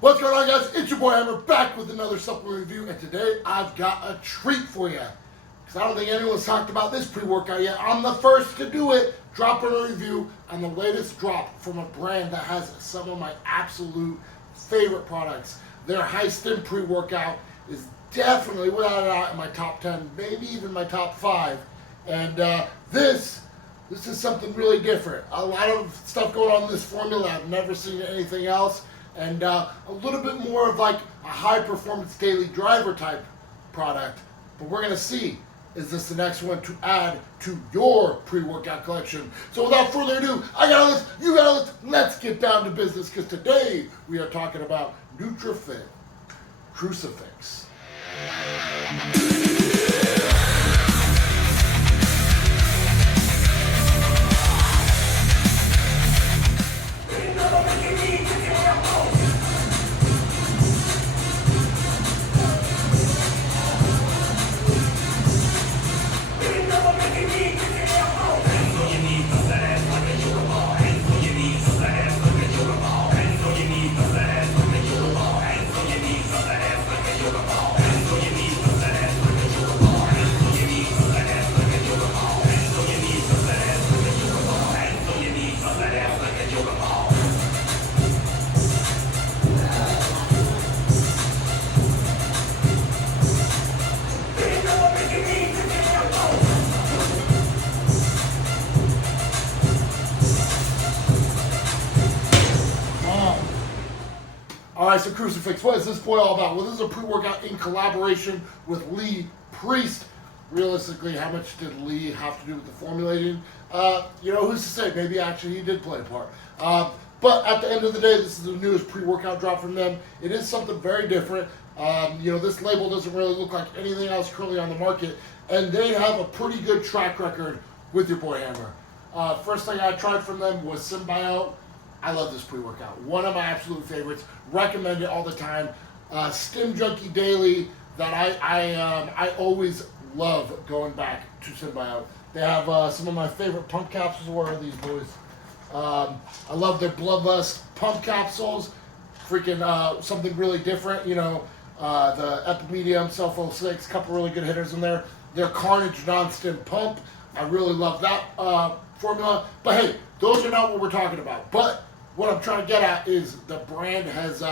What's going on, guys? It's your boy Hammer back with another supplement review, and today I've got a treat for you. Because I don't think anyone's talked about this pre-workout yet. I'm the first to do it, dropping a review on the latest drop from a brand that has some of my absolute favorite products. Their high stim pre-workout is definitely, without a doubt, in my top 10, maybe even my top 5. And this is something really different. A lot of stuff going on in this formula. I've never seen anything else. And a little bit more of like a high performance daily driver type product. But we're gonna see, is this the next one to add to your pre-workout collection? So without further ado, I got a list, you got a list, let's get down to business, because today we are talking about Nutrafitt Crucifix. Alright, so Crucifix, what is this boy all about? Well, this is a pre-workout in collaboration with Lee Priest. Realistically, how much did Lee have to do with the formulating? Who's to say? Maybe actually he did play a part. But at the end of the day, this is the newest pre-workout drop from them. It is something very different. This label doesn't really look like anything else currently on the market. And they have a pretty good track record with your boy Hammer. First thing I tried from them was Symbiote. I love this pre-workout. One of my absolute favorites. Recommend it all the time. Stim Junkie Daily that I always love going back to Symbiote. They have some of my favorite pump capsules. What are these boys? I love their Bloodlust pump capsules. Freaking something really different. The Epimedium, Self 06, couple really good hitters in there. Their Carnage non-stim pump. I really love that formula. But hey, those are not what we're talking about. But what I'm trying to get at is the brand has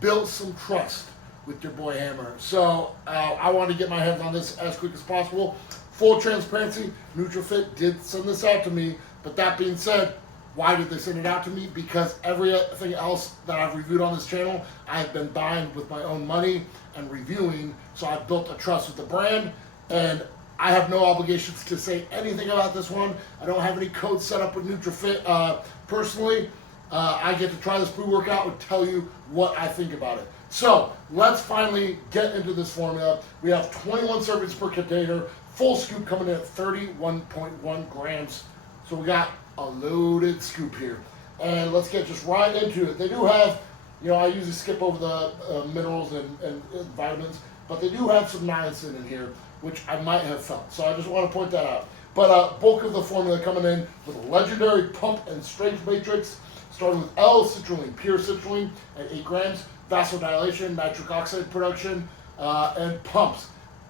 built some trust with your boy Hammer. So I want to get my hands on this as quick as possible. Full transparency, Nutrafitt did send this out to me. But that being said, why did they send it out to me? Because everything else that I've reviewed on this channel, I've been buying with my own money and reviewing. So I've built a trust with the brand. And I have no obligations to say anything about this one. I don't have any codes set up with Nutrafitt personally. I get to try this pre-workout and tell you what I think about it. So let's finally get into this formula. We have 21 servings per container, full scoop coming in at 31.1 grams. So we got a loaded scoop here. And let's get just right into it. They do have, I usually skip over the minerals and vitamins, but they do have some niacin in here, which I might have felt. So I just want to point that out. But bulk of the formula coming in with a legendary pump and strength matrix, starting with L-citrulline, pure citrulline at 8 grams, vasodilation, nitric oxide production, and pumps.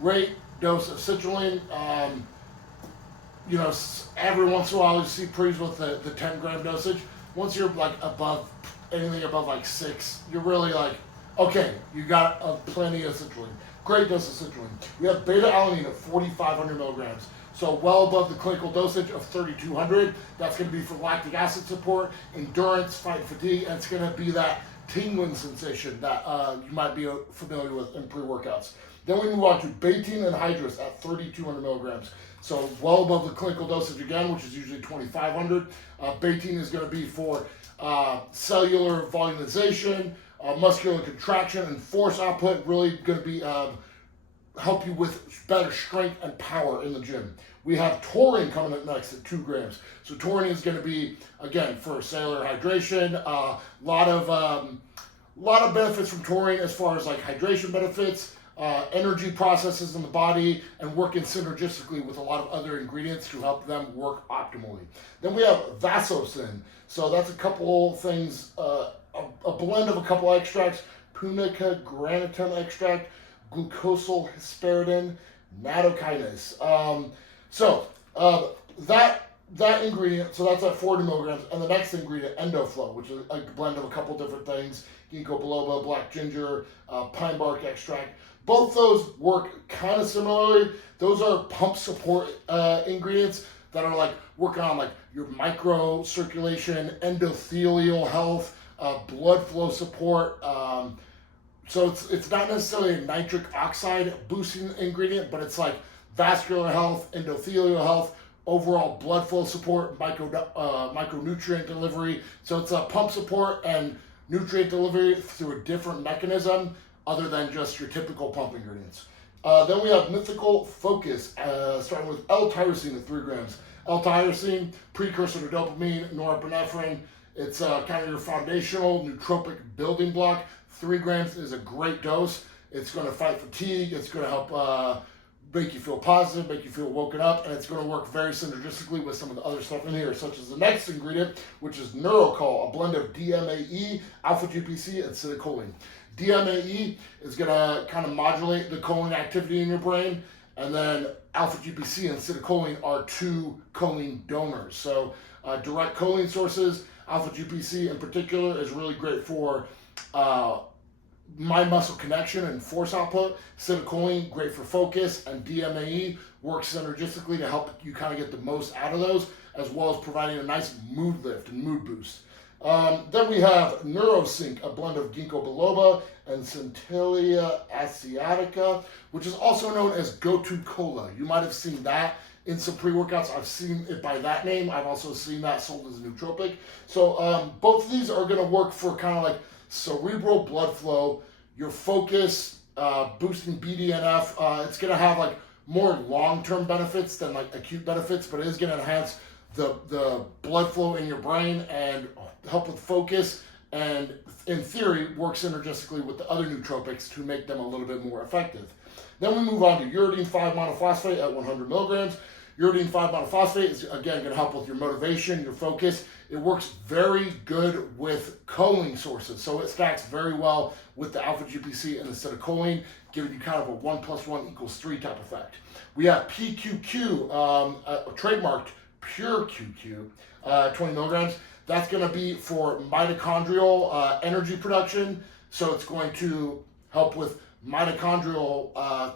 Great dose of citrulline. Every once in a while you see pre's with the 10-gram dosage. Once you're like anything above like 6, you're really like, okay, you got plenty of citrulline. Great dose of citrulline. We have beta-alanine at 4,500 milligrams. So well above the clinical dosage of 3,200. That's going to be for lactic acid support, endurance, fight fatigue, and it's going to be that tingling sensation that you might be familiar with in pre-workouts. Then we move on to betaine and hydrous at 3,200 milligrams. So well above the clinical dosage again, which is usually 2,500. Betaine is going to be for cellular volumization, muscular contraction, and force output. Really going to be help you with better strength and power in the gym. We have taurine coming up next at 2 grams. So taurine is going to be, again, for cellular hydration. A lot of benefits from taurine as far as like hydration benefits, energy processes in the body, and working synergistically with a lot of other ingredients to help them work optimally. Then we have vasocin. So that's a couple things a blend of a couple extracts: punica granatum extract, glucosyl hesperidin, nattokinase. That ingredient, so that's at 40 milligrams, and the next ingredient, EndoFlow, which is a blend of a couple different things: ginkgo biloba, black ginger, pine bark extract. Both those work kind of similarly. Those are pump support ingredients that are like working on like your micro circulation, endothelial health, blood flow support. So it's not necessarily a nitric oxide boosting ingredient, but it's like vascular health, endothelial health, overall blood flow support, micronutrient delivery. So it's a pump support and nutrient delivery through a different mechanism other than just your typical pump ingredients. Then we have Mythical Focus, starting with L-tyrosine at 3 grams. L-tyrosine, precursor to dopamine, norepinephrine. It's kind of your foundational nootropic building block. 3 grams is a great dose. It's going to fight fatigue. It's going to help make you feel positive, make you feel woken up, and it's going to work very synergistically with some of the other stuff in here, such as the next ingredient, which is Neurocol, a blend of DMAE, alpha-GPC, and acetylcholine. DMAE is going to kind of modulate the choline activity in your brain, and then alpha-GPC and acetylcholine are 2 choline donors. So direct choline sources, alpha-GPC in particular, is really great for mind-muscle connection and force output. Acetylcholine, great for focus, and DMAE works synergistically to help you kind of get the most out of those, as well as providing a nice mood lift and mood boost. Then we have NeuroSync, a blend of ginkgo biloba and Centella asiatica, which is also known as Go-To Cola. You might have seen that in some pre-workouts. I've seen it by that name. I've also seen that sold as a nootropic. So both of these are going to work for kind of like cerebral blood flow, your focus, boosting BDNF. It's going to have like more long-term benefits than like acute benefits, but it is going to enhance the blood flow in your brain and help with focus, and in theory work synergistically with the other nootropics to make them a little bit more effective. Then we move on to uridine 5-monophosphate at 100 milligrams. Uridine 5-monophosphate is again going to help with your motivation, your focus. It works very good with choline sources, so it stacks very well with the alpha-GPC and the acetylcholine, giving you kind of a 1 + 1 = 3 type effect. We have PQQ, trademarked Pure QQ, 20 milligrams. That's going to be for mitochondrial energy production, so it's going to help with mitochondrial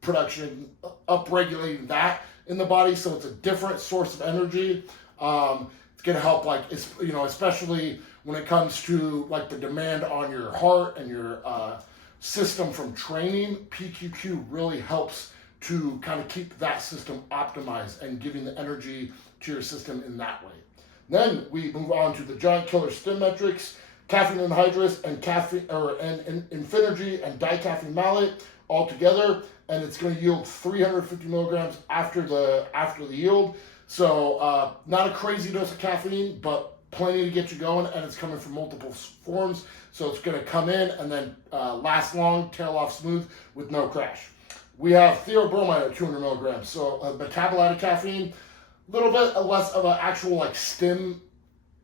production, upregulating that in the body, so it's a different source of energy. It's going to help, like, especially when it comes to like the demand on your heart and your system from training. PQQ really helps to kind of keep that system optimized and giving the energy to your system in that way. Then we move on to the giant killer stim metrics, caffeine anhydrous and Infinergy and dicaffeine malate all together, and it's going to yield 350 milligrams after the yield. So not a crazy dose of caffeine, but plenty to get you going, and it's coming from multiple forms. So it's going to come in and then last long, tail off smooth with no crash. We have theobromine at 200 milligrams. So a metabolite of caffeine, a little bit less of an actual like stim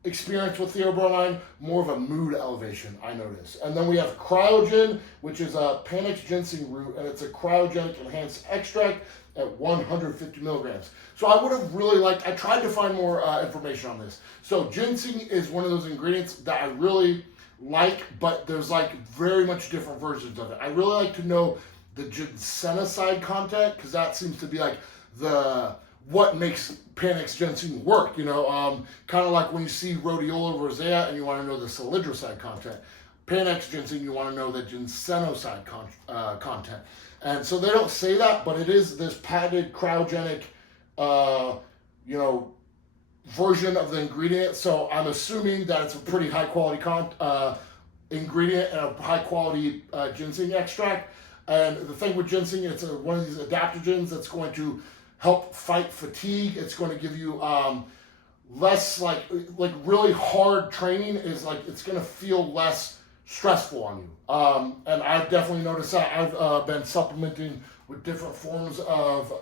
experience with theobromine, more of a mood elevation, I notice. And then we have cryogen, which is a Panax ginseng root, and it's a cryogenic enhanced extract at 150 milligrams. So I would have really liked, I tried to find more information on this. So ginseng is one of those ingredients that I really like, but there's like very much different versions of it. I really like to know the ginsenoside content, because that seems to be like what makes Panax ginseng work, kind of like when you see rhodiola rosea and you want to know the salidroside content. Panax ginseng, you want to know the ginsenoside content. And so they don't say that, but it is this patented cryogenic, version of the ingredient. So I'm assuming that it's a pretty high quality ingredient and a high quality ginseng extract. And the thing with ginseng, it's one of these adaptogens that's going to help fight fatigue. It's going to give you less like really hard training is like, it's going to feel less stressful on you. And I've definitely noticed that. I've been supplementing with different forms of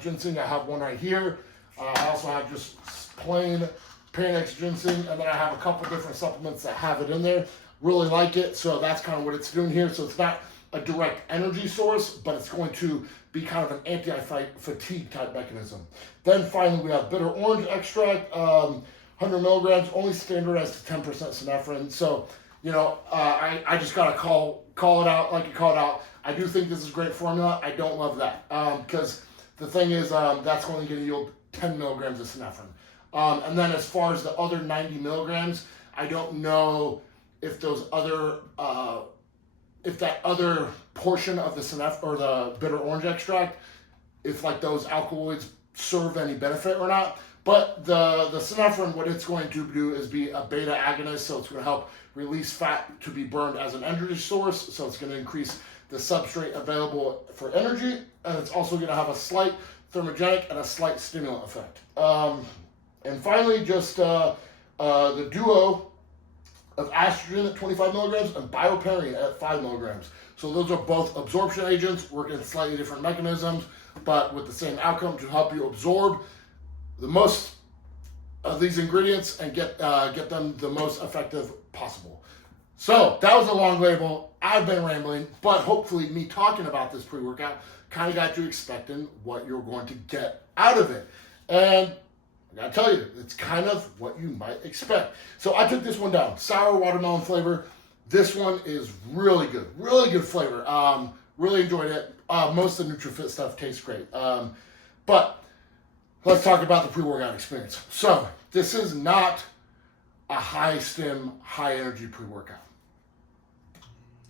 ginseng. I have one right here. I also have just plain Panax ginseng, and then I have a couple different supplements that have it in there. Really like it, so that's kind of what it's doing here. So it's not a direct energy source, but it's going to be kind of an anti-fatigue type mechanism. Then finally we have bitter orange extract, 100 milligrams, only standardized to 10% synephrine. So, you know, I just gotta call it out like you call it out. I do think this is a great formula. I don't love that because the thing is that's only going to yield 10 milligrams of synephrine. And then as far as the other 90 milligrams, I don't know if those other, if that other portion of the synephrine or the bitter orange extract, if like those alkaloids serve any benefit or not. But the synephrine, what it's going to do is be a beta agonist, so it's going to help release fat to be burned as an energy source. So it's going to increase the substrate available for energy, and it's also going to have a slight thermogenic and a slight stimulant effect. And finally, just the duo of estrogen at 25 milligrams and bioperine at 5 milligrams. So those are both absorption agents, working in slightly different mechanisms, but with the same outcome to help you absorb the most of these ingredients and get them the most effective possible. So that was a long label. I've been rambling, but hopefully me talking about this pre-workout kind of got you expecting what you're going to get out of it. And I gotta tell you, it's kind of what you might expect. So I took this one down, sour watermelon flavor. This one is really good flavor. Really enjoyed it. Most of the Nutrafitt stuff tastes great. But let's talk about the pre-workout experience. So this is not a high stim, high energy pre-workout.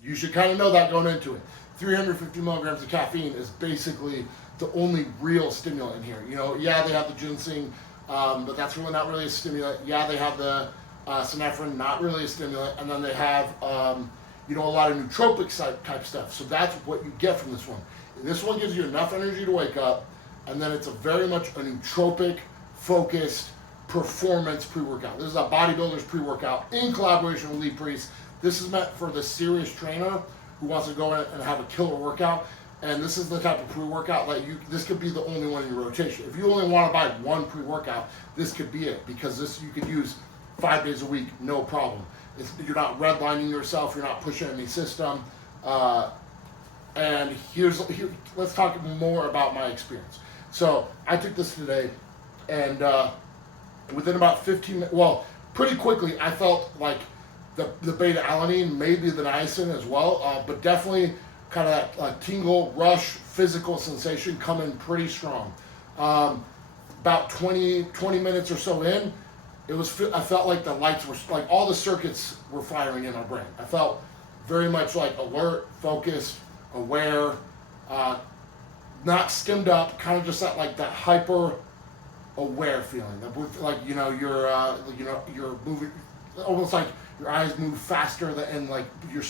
You should kind of know that going into it. 350 milligrams of caffeine is basically the only real stimulant in here. You know, yeah, they have the ginseng, but that's really not really a stimulant. Yeah, they have the synephrine, not really a stimulant. And then they have, you know, a lot of nootropic type stuff. So that's what you get from this one. This one gives you enough energy to wake up, and then it's a very much a nootropic focused performance pre-workout. This is a bodybuilder's pre-workout in collaboration with Lee Priest. This is meant for the serious trainer who wants to go in and have a killer workout. And this is the type of pre-workout that this could be the only one in your rotation. If you only want to buy one pre-workout, this could be it, because this you could use 5 days a week, no problem. You're not redlining yourself, you're not pushing any system. And let's talk more about my experience. So I took this today, and within about 15 minutes, well, pretty quickly, I felt like the beta alanine, maybe the niacin as well, but definitely kind of that tingle, rush, physical sensation coming pretty strong. About 20 minutes or so in, I felt like the lights were, like all the circuits were firing in my brain. I felt very much like alert, focused, aware, not stimmed up, kind of just that hyper aware feeling. Like, you're moving, almost like your eyes move faster and like your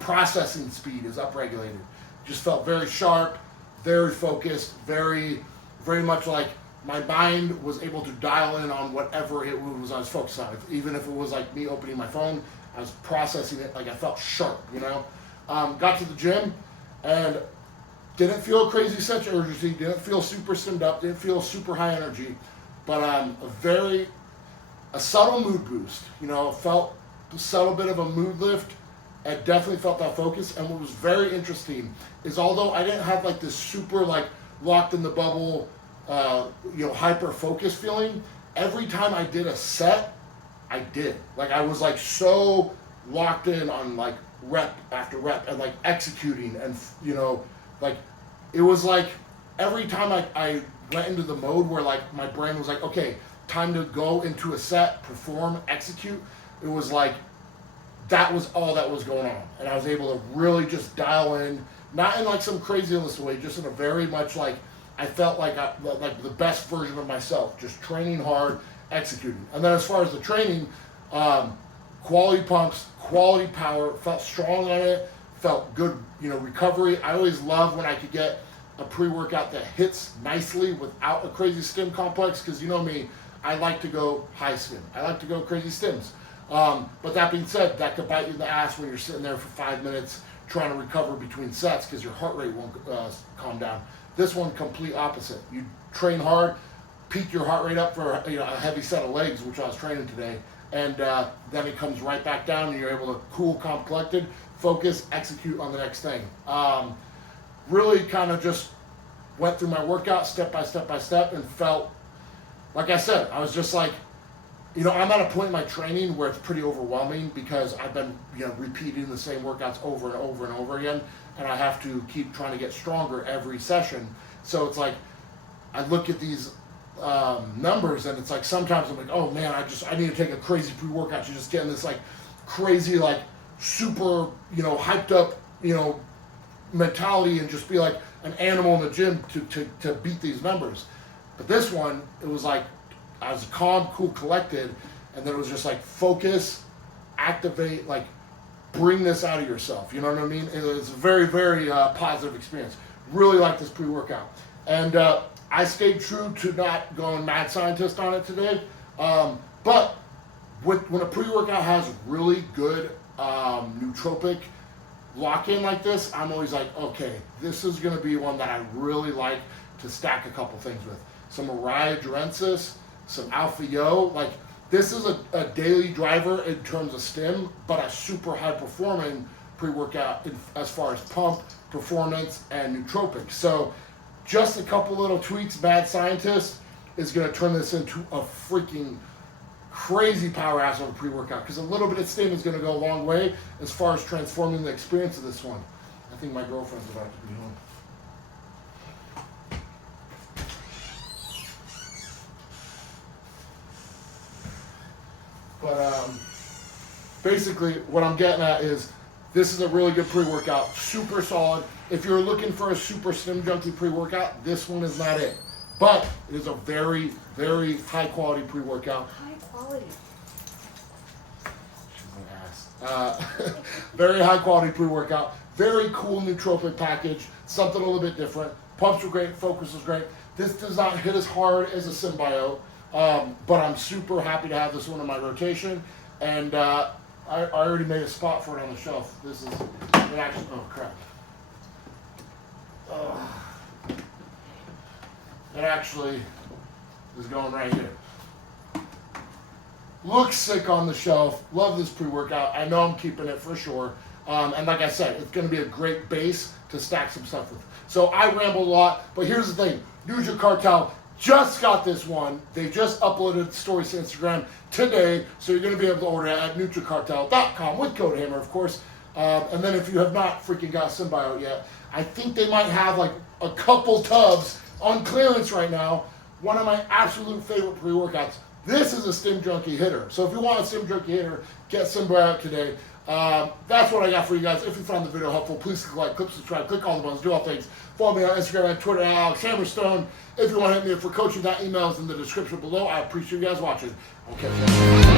processing speed is upregulated. Just felt very sharp, very focused, very much like my mind was able to dial in on whatever it was I was focused on. Even if it was like me opening my phone, I was processing it, like I felt sharp, you know? Got to the gym and didn't feel a crazy sense of urgency, didn't feel super stimmed up, didn't feel super high energy, but a subtle mood boost, you know, felt a subtle bit of a mood lift. I definitely felt that focus. And what was very interesting is, although I didn't have like this super like locked in the bubble, hyper focus feeling, every time I did a set, I did. Like I was like so locked in on like rep after rep and like executing, and you know, like it was like every time I went into the mode where like my brain was like, okay, time to go into a set, perform, execute. It was like that was all that was going on, and I was able to really just dial in, not in like some craziness way, just in a very much like I felt like like the best version of myself, just training hard, executing. And then as far as the training, quality pumps, quality power, felt strong on it, felt good, you know, recovery. I always love when I could get a pre-workout that hits nicely without a crazy stim complex, because you know me, I like to go high stim. I like to go crazy stims. But that being said, that could bite you in the ass when you're sitting there for 5 minutes trying to recover between sets because your heart rate won't calm down. This one, complete opposite. You train hard, peak your heart rate up for a heavy set of legs, which I was training today, and then it comes right back down, and you're able to cool, calm, collected, focus, execute on the next thing. Really kind of just went through my workout step by step by step, and felt, like I said, I was just like, I'm at a point in my training where it's pretty overwhelming because I've been, repeating the same workouts over and over and over again, and I have to keep trying to get stronger every session. So it's like, I look at these numbers, and it's like, sometimes I'm like, oh man, I need to take a crazy pre-workout to just get in this like crazy, like super, hyped up, mentality, and just be like an animal in the gym to beat these numbers. But this one, it was like, I was calm, cool, collected, and then it was just like focus, activate, like bring this out of yourself. You know what I mean? It was a very, very positive experience. Really like this pre-workout. And I stayed true to not going mad scientist on it today. But when a pre-workout has really good nootropic lock-in like this, I'm always like, okay, this is going to be one that I really like to stack a couple things with. Some Araya, some Alpha Yo. Like, this is a daily driver in terms of stim, but a super high performing pre-workout as far as pump, performance, and nootropic. So just a couple little tweaks, Mad Scientist is going to turn this into a freaking crazy powerhouse of a pre-workout, because a little bit of stim is going to go a long way as far as transforming the experience of this one. I think my girlfriend's about to be home. But basically what I'm getting at is, this is a really good pre-workout, super solid. If you're looking for a super stim junkie pre-workout, this one is not it. But it is a very, very high quality pre-workout. High quality. She's an ass. Very high quality pre-workout. Very cool nootropic package. Something a little bit different. Pumps were great. Focus was great. This does not hit as hard as a Symbio. But I'm super happy to have this one in my rotation. And I already made a spot for it on the shelf. This is it actually. Oh crap. It actually is going right here. Looks sick on the shelf. Love this pre-workout. I know I'm keeping it for sure. And like I said, it's going to be a great base to stack some stuff with. So I rambled a lot, but here's the thing. Nutrafitt Cartel just got this one. They just uploaded the stories to Instagram today, so you're going to be able to order it at nutracartel.com with code HAMMER, of course. And then if you have not freaking got Symbio yet, I think they might have like a couple tubs on clearance right now. One of my absolute favorite pre-workouts. This is a Stim Junkie hitter. So if you want a Stim Junkie hitter, get Symbio out today. That's what I got for you guys. If you found the video helpful, please click like, click subscribe, click all the buttons, do all things. Follow me on Instagram and Twitter at Alex Hammerstone. If you want to hit me up for coaching, that email is in the description below. I appreciate you guys watching. I'll catch you.